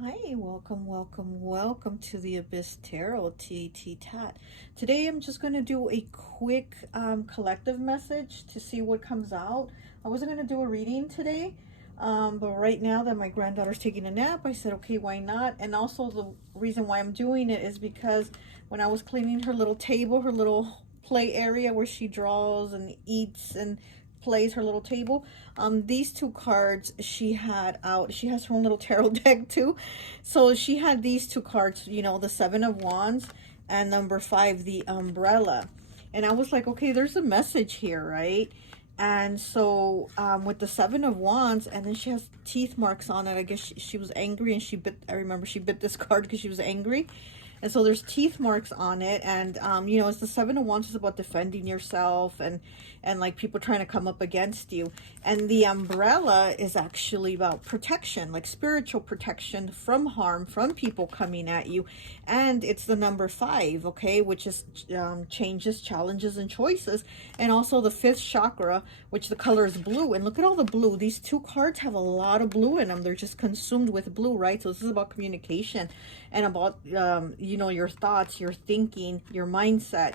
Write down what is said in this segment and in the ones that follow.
Hi, welcome to the Abyss Tarot, T.A.T. Today I'm just going to do a quick collective message to see what comes out. I wasn't going to do a reading today, but right now that my granddaughter's taking a nap, I said, okay, why not? And also the reason why I'm doing it is because when I was cleaning her little table, her little play area where she draws and eats and plays her little table, these two cards she had out. She has her own little tarot deck too, so she had these two cards, the Seven of Wands and number 5, the Umbrella. And I was like, okay, there's a message here, right? And so with the Seven of Wands, and then she has teeth marks on it. I guess she was angry, and I remember she bit this card because she was angry. And so there's teeth marks on it. And it's the Seven of Wands is about defending yourself and like people trying to come up against you. And the Umbrella is actually about protection, like spiritual protection from harm, from people coming at you. And it's the number 5, okay, which is changes, challenges, and choices. And also the 5th chakra, which the color is blue. And look at all the blue. These two cards have a lot of blue in them. They're just consumed with blue, right? So this is about communication and about your thoughts, your thinking, your mindset.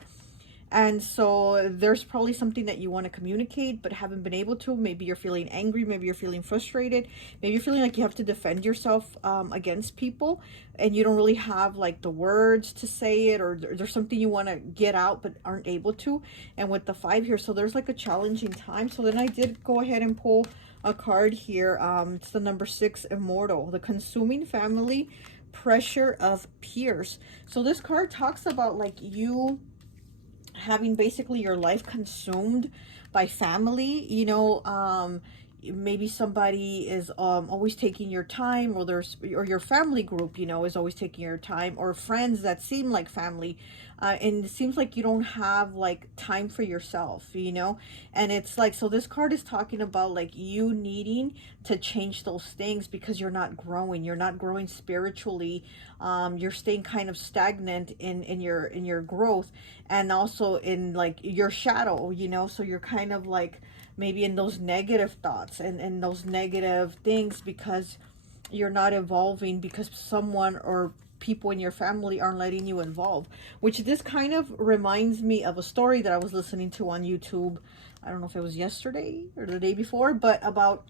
And so there's probably something that you want to communicate but haven't been able to. Maybe you're feeling angry, maybe you're feeling frustrated, maybe you're feeling like you have to defend yourself against people, and you don't really have like the words to say it, or there's something you want to get out but aren't able to. And with the 5 here, so there's like a challenging time. So then I did go ahead and pull a card here. It's the number 6, Immortal, the consuming family pressure of peers. So this card talks about like you having basically your life consumed by family. Maybe somebody is always taking your time, or your family group is always taking your time, or friends that seem like family, and it seems like you don't have like time for yourself. And it's like, so this card is talking about like you needing to change those things because you're not growing spiritually. You're staying kind of stagnant in your growth, and also in like your shadow. So you're kind of like maybe in those negative thoughts and those negative things because you're not evolving, because someone or people in your family aren't letting you evolve. Which this kind of reminds me of a story that I was listening to on YouTube. I don't know if it was yesterday or the day before, but about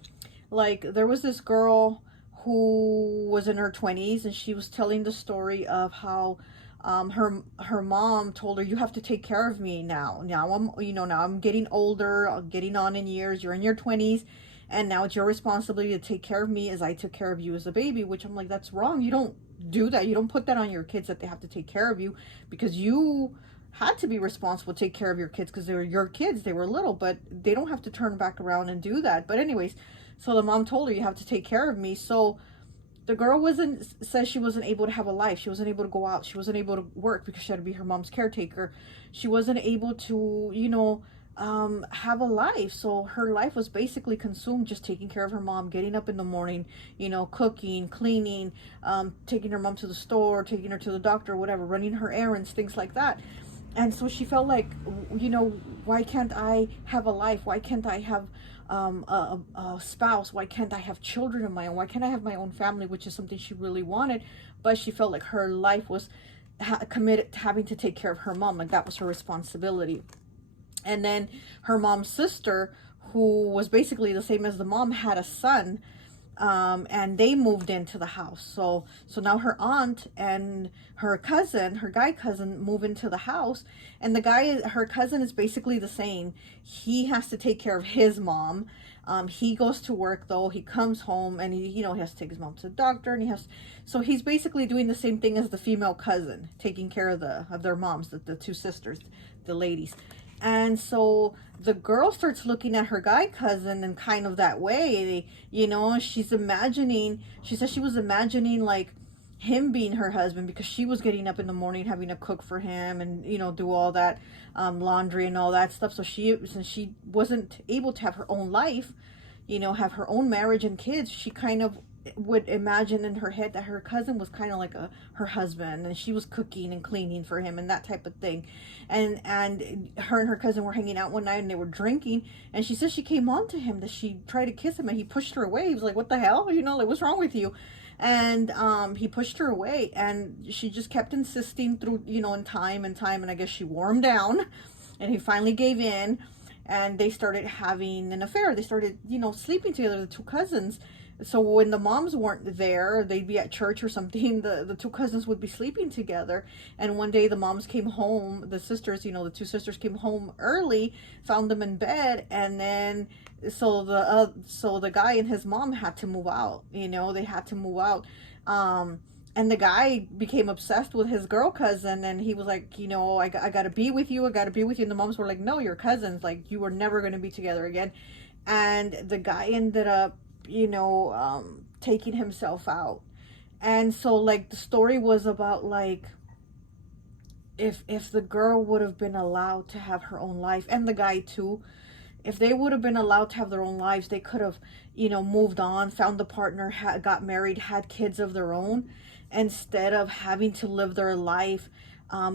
like there was this girl who was in her 20s, and she was telling the story of how her mom told her, you have to take care of me now. Now I'm getting older, I'm getting on in years, you're in your 20s, and now it's your responsibility to take care of me as I took care of you as a baby. Which I'm like, that's wrong. You don't do that. You don't put that on your kids, that they have to take care of you, because you had to be responsible to take care of your kids because they were your kids, they were little. But they don't have to turn back around and do that. But anyways, so the mom told her, you have to take care of me. So the girl says she wasn't able to have a life. She wasn't able to go out. She wasn't able to work because she had to be her mom's caretaker. She wasn't able to, have a life. So her life was basically consumed just taking care of her mom, getting up in the morning, cooking, cleaning, taking her mom to the store, taking her to the doctor, whatever, running her errands, things like that. And so she felt like, why can't I have a life? Why can't I have a spouse? Why can't I have children of my own? Why can't I have my own family? Which is something she really wanted, but she felt like her life was committed to having to take care of her mom, like that was her responsibility. And then her mom's sister, who was basically the same as the mom, had a son, and they moved into the house. So now her aunt and her cousin, her guy cousin, move into the house, and her cousin is basically the same. He has to take care of his mom. He goes to work though. He comes home and he has to take his mom to the doctor, and so he's basically doing the same thing as the female cousin, taking care of their moms, the two sisters, the ladies. And so the girl starts looking at her guy cousin in kind of that way. She says she was imagining like him being her husband, because she was getting up in the morning, having to cook for him and, do all that laundry and all that stuff. So since she wasn't able to have her own life, have her own marriage and kids, she kind of would imagine in her head that her cousin was kind of like her husband, and she was cooking and cleaning for him and that type of thing. And her and her cousin were hanging out one night and they were drinking, and she says she came on to him, that she tried to kiss him and he pushed her away. He was like, what the hell, like, what's wrong with you? And he pushed her away, and she just kept insisting through, you know, in time and time, and I guess she wore him down, and he finally gave in, and they started having an affair. They started, you know, sleeping together, the two cousins. So when the moms weren't there, they'd be at church or something, the two cousins would be sleeping together. And one day the moms came home, the sisters, you know, the two sisters came home early, found them in bed, and then so the guy and his mom had to move out, you know, they had to move out. And the guy became obsessed with his girl cousin, and he was like, you know, I gotta be with you, I gotta be with you. And the moms were like, no, you're cousins, like, you were never gonna be together again. And the guy ended up, you know, taking himself out. And so, like, the story was about, like, if the girl would have been allowed to have her own life, and the guy too, if they would have been allowed to have their own lives, they could have, you know, moved on, found a partner, got married, had kids of their own, instead of having to live their life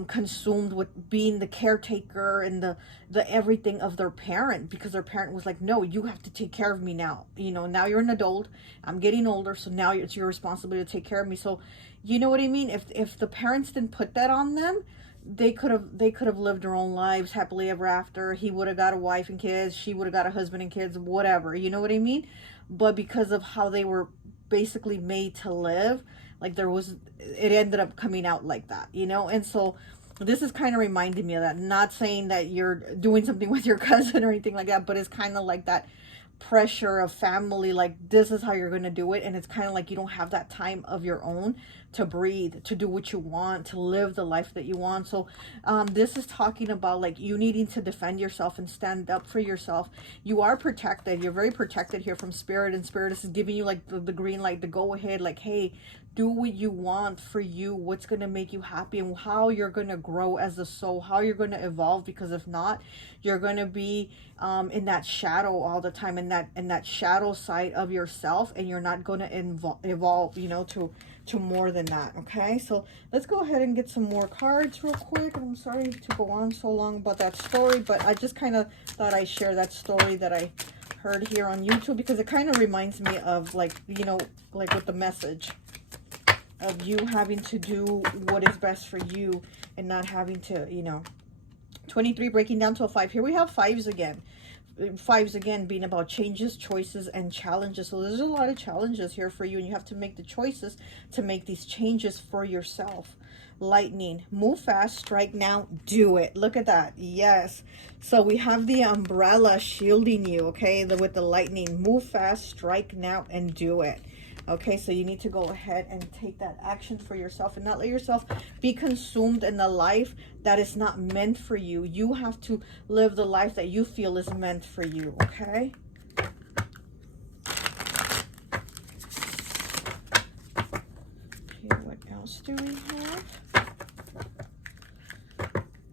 consumed with being the caretaker and the everything of their parent, because their parent was like, no, you have to take care of me now, you know, now you're an adult, I'm getting older, so now it's your responsibility to take care of me. So, you know what I mean? If the parents didn't put that on them, they could have lived their own lives happily ever after. He would have got a wife and kids, she would have got a husband and kids, whatever, you know what I mean? But because of how they were basically made to live, like, it ended up coming out like that, you know? And so this is kind of reminding me of that. Not saying that you're doing something with your cousin or anything like that, but it's kind of like that pressure of family, like, this is how you're going to do it. And it's kind of like you don't have that time of your own to breathe, to do what you want, to live the life that you want. So this is talking about, like, you needing to defend yourself and stand up for yourself. You are protected. You're very protected here from spirit, and spirit is giving you, like, the green light, the go ahead, like, hey, do what you want for you, what's going to make you happy, and how you're going to grow as a soul, how you're going to evolve. Because if not, you're going to be in that shadow all the time, in that shadow side of yourself, and you're not going to evolve, you know, to more than that. Okay, so let's go ahead and get some more cards real quick. I'm sorry to go on so long about that story, but I just kind of thought I'd share that story that I heard here on YouTube, because it kind of reminds me of, like, you know, like with the message of you having to do what is best for you and not having to, you know. 23 breaking down to a 5. Here we have fives again. Fives again being about changes, choices, and challenges. So there's a lot of challenges here for you, and you have to make the choices to make these changes for yourself. Lightning, move fast, strike now, do it. Look at that. Yes. So we have the umbrella shielding you, okay, with the lightning. Move fast, strike now, and do it. Okay, so you need to go ahead and take that action for yourself and not let yourself be consumed in the life that is not meant for you. You have to live the life that you feel is meant for you, okay? Okay, what else do we have?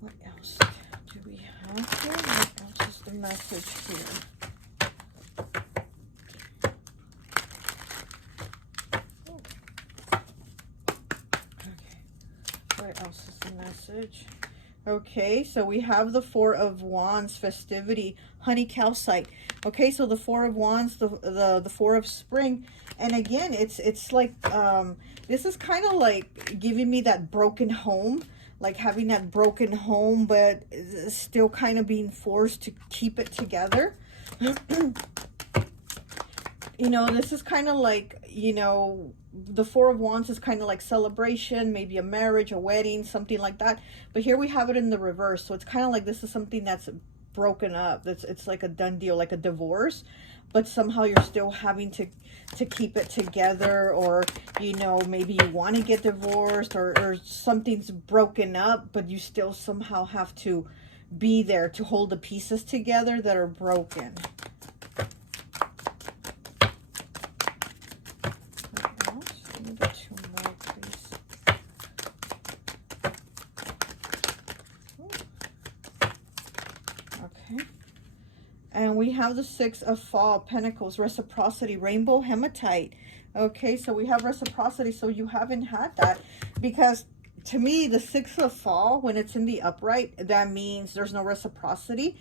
What else do we have here? What else is the message here? What else is the message? Okay, so we have the Four of Wands, festivity, honey, calcite. Okay, so the Four of Wands, the Four of Spring, and again, it's like this is kind of like giving me that broken home, like having that broken home, but still kind of being forced to keep it together. You know, this is kind of like, you know, the Four of Wands is kind of like celebration, maybe a marriage, a wedding, something like that. But here we have it in the reverse. So it's kind of like this is something that's broken up. It's like a done deal, like a divorce. But somehow you're still having to keep it together. Or, you know, maybe you want to get divorced, or something's broken up, but you still somehow have to be there to hold the pieces together that are broken. And we have the Six of Pentacles, reciprocity, rainbow, hematite. Okay, so we have reciprocity. So you haven't had that, because to me, the Six of when it's in the upright, that means there's no reciprocity,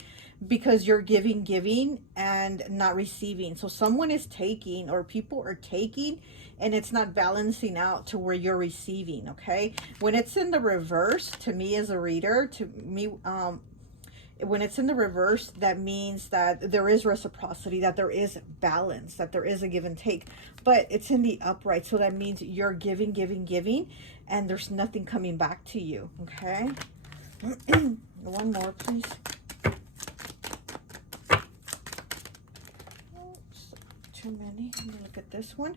because you're giving and not receiving. So someone is taking, or people are taking and it's not balancing out to where you're receiving, okay? When it's in the reverse, to me as a reader, to me, when it's in the reverse, that means that there is reciprocity, that there is balance, that there is a give and take. But it's in the upright, so that means you're giving, giving, giving, and there's nothing coming back to you, okay? One more, please. Oops, too many. Let me look at this one.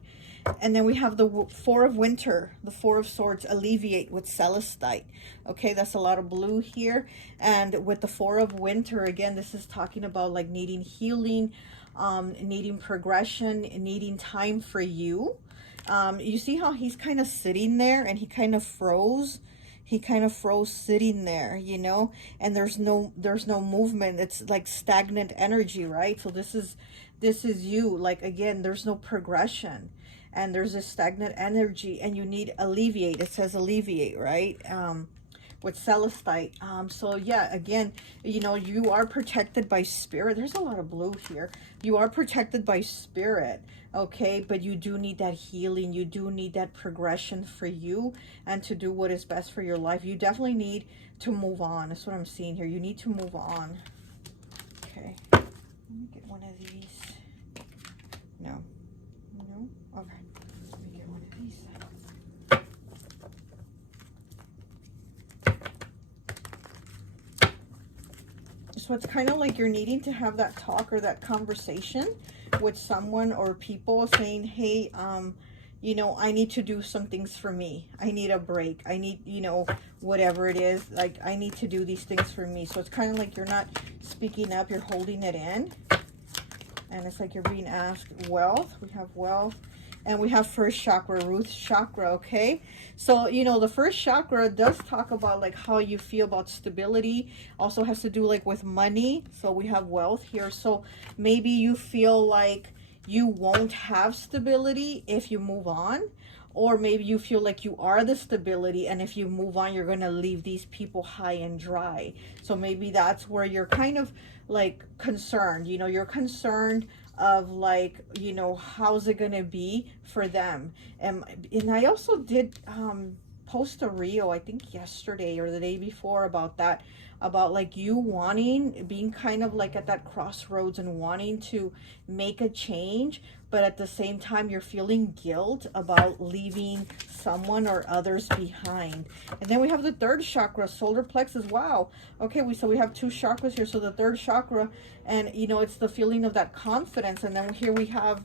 And then we have the Four of Winter, the Four of Swords, alleviate with Celestite. Okay, that's a lot of blue here. And with the Four of Winter, again, this is talking about like needing healing, needing progression, needing time for you. You see how he's kind of sitting there and he kind of froze? He kind of froze sitting there, you know, and there's no movement. It's like stagnant energy, right? So this is you. Like, again, there's no progression. And there's a stagnant energy, and you need alleviate. It says alleviate, right? With Celestite. So yeah, again, you know, you are protected by spirit. There's a lot of blue here. You are protected by spirit, okay? But you do need that healing. You do need that progression for you and to do what is best for your life. You definitely need to move on. That's what I'm seeing here. You need to move on. Okay. Let me get one of these. No. No? Okay. Let me get one of these. So it's kind of like you're needing to have that talk or that conversation with someone or people saying, hey, you know, I need to do some things for me. I need a break. I need, you know, whatever it is, like I need to do these things for me. So it's kind of like you're not speaking up, you're holding it in. And it's like you're being asked wealth. We have wealth. And we have first chakra, root chakra, okay? So, you know, the first chakra does talk about like how you feel about stability. Also has to do like with money. So we have wealth here. So maybe you feel like you won't have stability if you move on. Or maybe you feel like you are the stability, and if you move on, you're going to leave these people high and dry. So maybe that's where you're kind of like concerned. You know, you're concerned of like, you know, how's it gonna be for them. And I also did post a reel, I think yesterday or the day before, about that, about like you wanting, being kind of like at that crossroads and wanting to make a change, but at the same time you're feeling guilt about leaving someone or others behind. And then we have the third chakra, solar plexus. Wow. Okay, so we have two chakras here. So the third chakra, and you know, it's the feeling of that confidence. And then here we have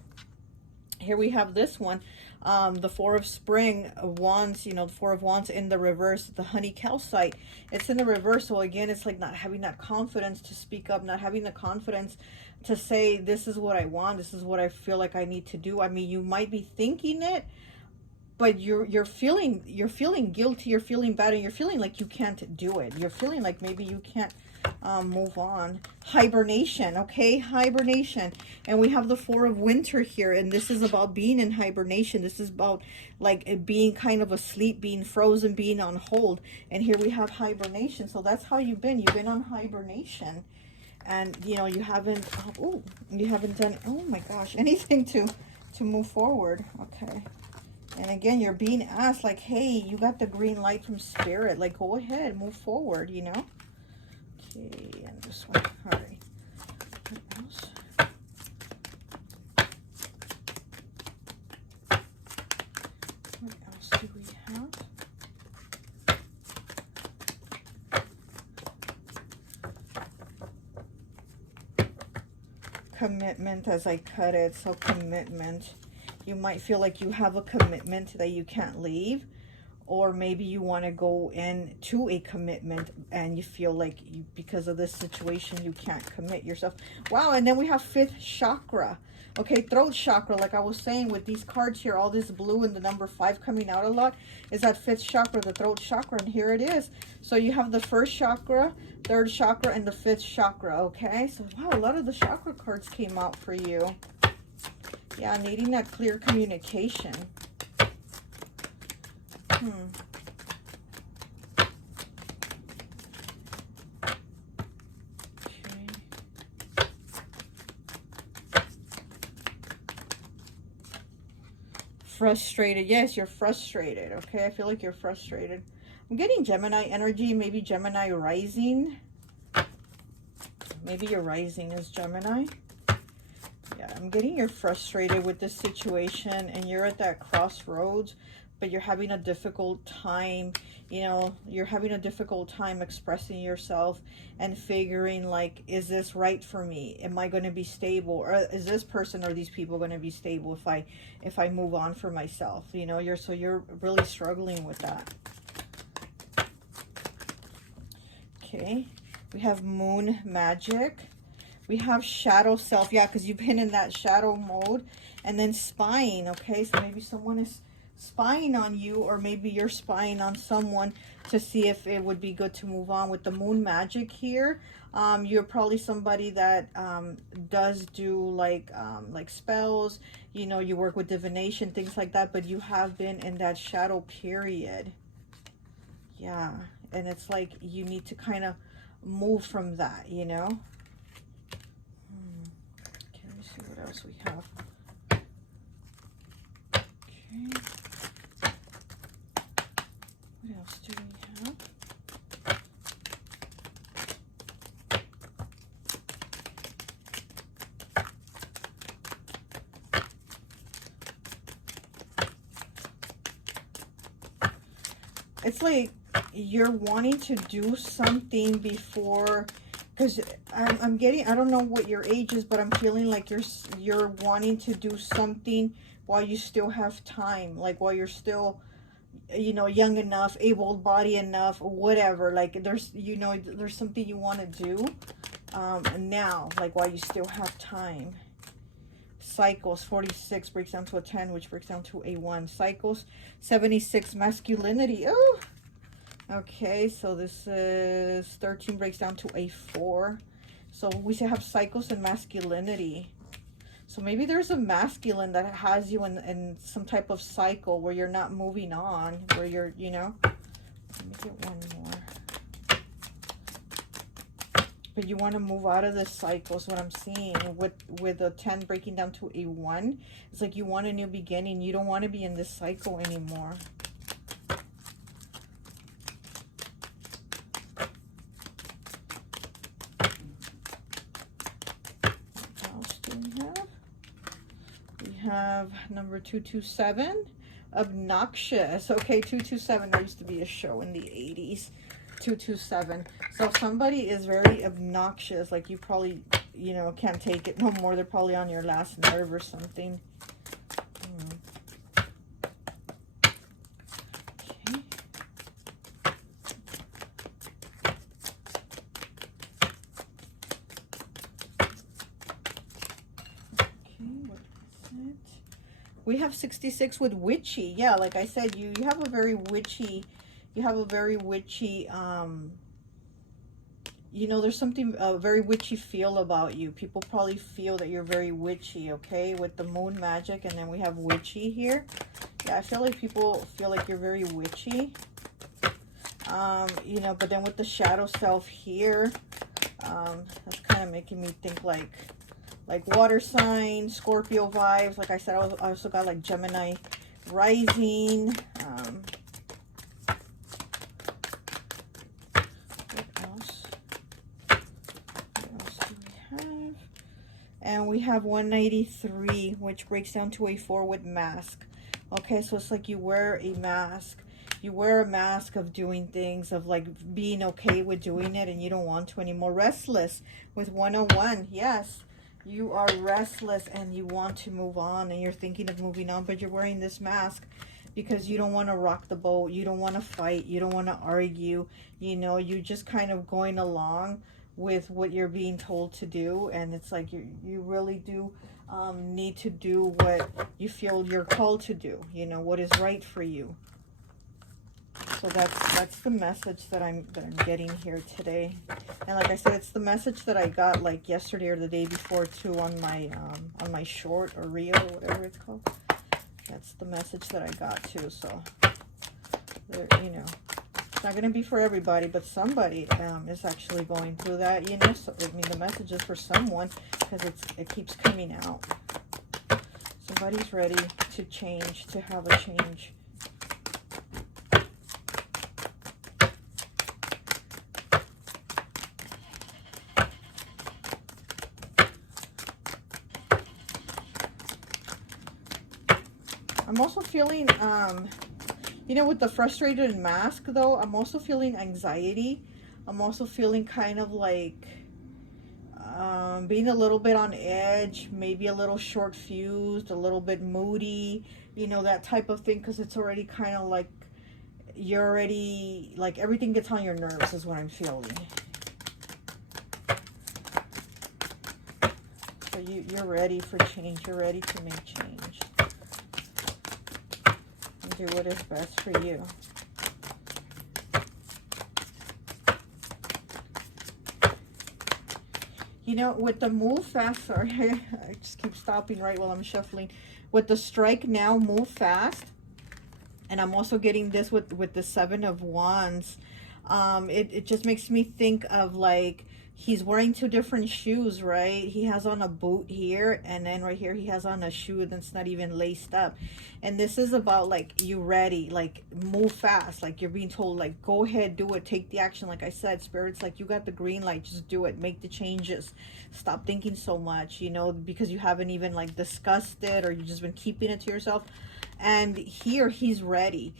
this one, the Four of Spring Wands, you know, the Four of Wands in the reverse, the honey calcite. It's in the reverse. So again, it's like not having that confidence to speak up, not having the confidence to say, this is what I want, this is what I feel like I need to do. I mean, you might be thinking it, but you're feeling guilty, you're feeling bad, and you're feeling like you can't do it. You're feeling like maybe you can't move on. Hibernation, okay, hibernation. And we have the Four of Winter here, and this is about being in hibernation. This is about like it being kind of asleep, being frozen, being on hold. And here we have hibernation. So that's how you've been on hibernation. And you know, you haven't done, oh my gosh, anything to move forward. Okay. And again, you're being asked like, hey, you got the green light from spirit, like go ahead, move forward, you know. Okay, and this one. All right. What else? What else do we have? Commitment as I cut it. So commitment. You might feel like you have a commitment that you can't leave. Or maybe you want to go into a commitment and you feel like because of this situation, you can't commit yourself. Wow, and then we have fifth chakra. Okay, throat chakra, like I was saying with these cards here, all this blue and the number 5 coming out a lot, is that fifth chakra, the throat chakra, and here it is. So you have the first chakra, third chakra, and the fifth chakra, okay? So, wow, a lot of the chakra cards came out for you. Yeah, needing that clear communication. Okay. frustrated. Yes, you're frustrated. Okay, I feel like you're frustrated. I'm getting Gemini energy, maybe Gemini rising. Maybe your rising is Gemini. Yeah, I'm getting you're frustrated with this situation and you're at that crossroads, but you're having a difficult time, you know, you're having a difficult time expressing yourself and figuring like, is this right for me? Am I going to be stable? Or is this person or these people going to be stable if I move on for myself? You know, you're really struggling with that. Okay, we have moon magic. We have shadow self, yeah, because you've been in that shadow mode. And then spying, okay? So maybe someone is spying on you, or maybe you're spying on someone to see if it would be good to move on. With the moon magic here, you're probably somebody that does do like spells, you know, you work with divination, things like that, but you have been in that shadow period. Yeah, and it's like you need to kind of move from that, you know? What else we have? Okay. What else do we have? It's like you're wanting to do something before, because I'm getting, I don't know what your age is, but I'm feeling like you're wanting to do something while you still have time, like while you're still, you know, young enough, able-bodied enough, whatever. Like there's, you know, there's something you want to do now, like while you still have time. Cycles, 46 breaks down to a 10, which breaks down to a 1. Cycles, 76, masculinity. Oh, okay, so this is 13 breaks down to a 4. So we should have cycles and masculinity. So maybe there's a masculine that has you in some type of cycle where you're not moving on, where you're, you know. Let me get one more. But you want to move out of this cycle is what I'm seeing. With a 10 breaking down to a 1. It's like you want a new beginning. You don't want to be in this cycle anymore. Have number 227, obnoxious. Okay, 227, there used to be a show in the 80s. 227. So somebody is very obnoxious, like you probably, you know, can't take it no more. They're probably on your last nerve or something. We have 66 with witchy. Yeah, like I said, you have a very witchy, you know, there's something, a very witchy feel about you. People probably feel that you're very witchy, okay, with the moon magic, and then we have witchy here. Yeah, I feel like people feel like you're very witchy. You know, but then with the shadow self here, that's kind of making me think like water sign, Scorpio vibes. Like I said, I also got like Gemini rising. What else? What else do we have? And we have 193, which breaks down to a 4 with mask. Okay, so it's like you wear a mask. You wear a mask of doing things, of like being okay with doing it, and you don't want to anymore. Restless with 101, yes. You are restless and you want to move on, and you're thinking of moving on, but you're wearing this mask because you don't want to rock the boat. You don't want to fight. You don't want to argue. You know, you're just kind of going along with what you're being told to do. And it's like you really do need to do what you feel you're called to do. You know, what is right for you. So that's the message that I'm getting here today. And like I said, it's the message that I got like yesterday or the day before too on my short or reel or whatever it's called. That's the message that I got too. So there, you know, it's not going to be for everybody, but somebody is actually going through that, you know. So I mean, the message is for someone because it keeps coming out. Somebody's ready to change, to have a change. I'm also feeling, you know, with the frustrated mask though, I'm also feeling anxiety. I'm also feeling kind of like being a little bit on edge, maybe a little short fused, a little bit moody, you know, that type of thing, because it's already kind of like you're already, like everything gets on your nerves is what I'm feeling. So you're ready for change. You're ready to make change. And do what is best for you. You know, with the move fast, sorry, I just keep stopping right while I'm shuffling. With the strike now, move fast. And I'm also getting this with the 7 of Wands. It just makes me think of like, he's wearing 2 different shoes, right? He has on a boot here, and then right here he has on a shoe that's not even laced up. And this is about like, you ready, like move fast, like you're being told like, go ahead, do it, take the action. Like I said, Spirit's like, you got the green light, just do it, make the changes, stop thinking so much, you know, because you haven't even like discussed it, or you've just been keeping it to yourself. And here he's ready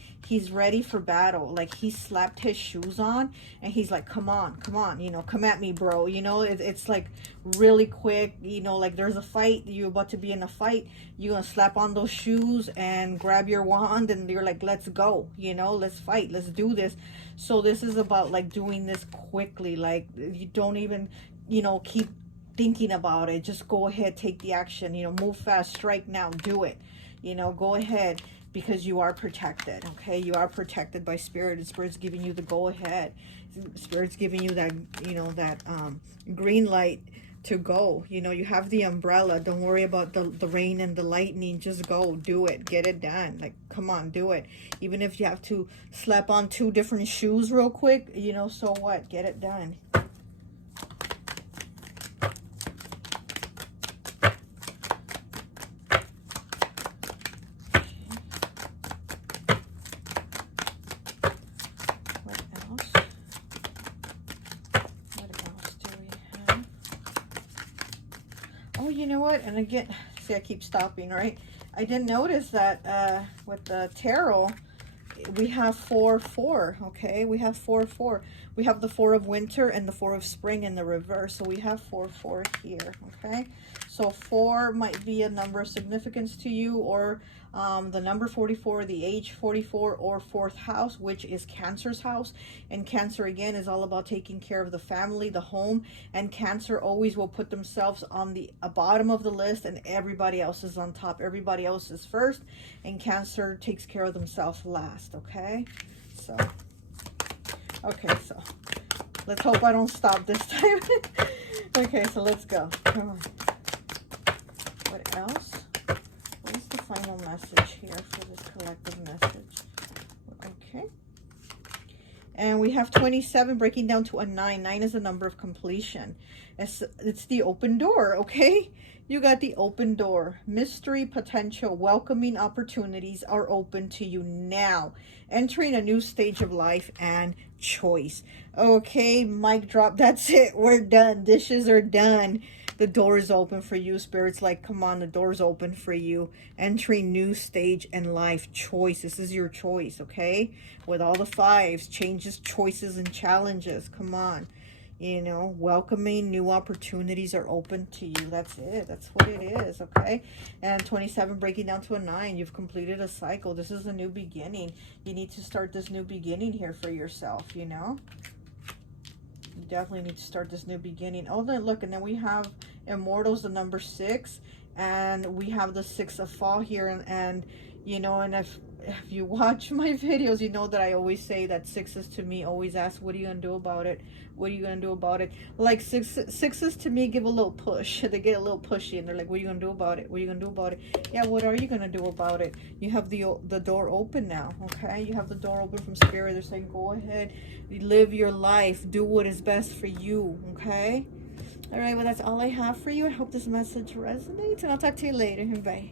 for battle. Like he slapped his shoes on and he's like, come on, you know, come at me, bro. You know, it's like really quick, you know, like there's a fight, you're about to be in a fight, you're gonna slap on those shoes and grab your wand and you're like, let's go, you know, let's fight, let's do this. So this is about like doing this quickly, like you don't even, you know, keep thinking about it, just go ahead, take the action, you know, move fast, strike now, do it. You know, go ahead, because you are protected, okay? You are protected by Spirit, and Spirit's giving you the go ahead. Spirit's giving you that, you know, that green light to go. You know, you have the umbrella. Don't worry about the rain and the lightning. Just go, do it, get it done. Like, come on, do it. Even if you have to slap on 2 different shoes real quick, you know, so what? Get it done. You know what, and again, see, I keep stopping, right? I didn't notice that with the tarot we have 4-4, okay? We have 4-4. We have the 4 of winter and the 4 of spring in the reverse, so we have 4-4 here, okay? So 4 might be a number of significance to you, or the number 44, the age 44, or 4th house, which is Cancer's house. And Cancer, again, is all about taking care of the family, the home, and Cancer always will put themselves on the bottom of the list and everybody else is on top. Everybody else is first, and Cancer takes care of themselves last, okay? So, okay, so let's hope I don't stop this time. Okay, so let's go. Come on. What else? What is the final message here for this collective message? Okay. And we have 27 breaking down to a 9. 9 is the number of completion. It's the open door, okay? You got the open door. Mystery, potential, welcoming opportunities are open to you now. Entering a new stage of life and choice. Okay, mic drop. That's it. We're done. Dishes are done. The door is open for you. Spirit's like, come on, the door's open for you. Entering new stage in life. Choice. This is your choice, okay? With all the 5s, changes, choices, and challenges. Come on. You know, welcoming new opportunities are open to you. That's it. That's what it is, okay? And 27 breaking down to a 9. You've completed a cycle. This is a new beginning. You need to start this new beginning here for yourself, you know? You definitely need to start this new beginning. Oh, then look, and then we have Immortals, the number 6, and we have the 6 of Fall here, and you know, and if you watch my videos, you know that I always say that 6s to me always ask, what are you gonna do about it? What are you gonna do about it? Like 6s to me give a little push. They get a little pushy and they're like, what are you gonna do about it? What are you gonna do about it? Yeah, what are you gonna do about it? You have the door open now, okay? You have the door open from Spirit. They're saying, go ahead, live your life, do what is best for you, okay? All right, well, that's all I have for you. I hope this message resonates, and I'll talk to you later. Bye.